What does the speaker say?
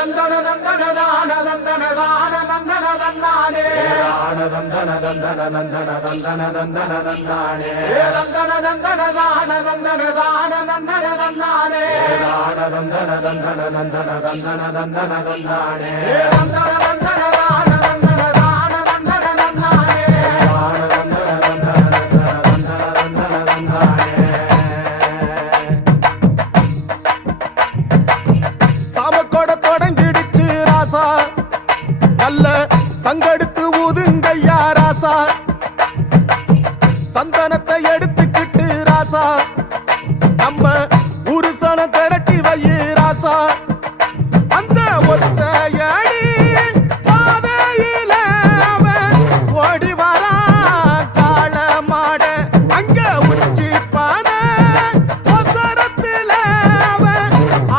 தந்தன தந்தன தான தந்தன தான தந்தன தந்தானே தந்தன தந்தன தந்தன தந்தன தந்தன தந்தானே தந்தன தந்தன தான தந்தன தான தந்தன தந்தானே தந்தன தந்தன தந்தன தந்தன தந்தன தந்தானே தந்தன தந்தன தான தந்தன தான தந்தன தந்தானே தந்தன தந்தன தந்தன தந்தன தந்தானே சாமக்கோட தொடங்கிடுச்சு ராசா நல்ல சங்கெடுத்து ஊதுங்கய்யா ராசா சந்தனத்தை எடுத்துக்கிட்டு ராசா நம்ம புருஷனை திரட்டி வையே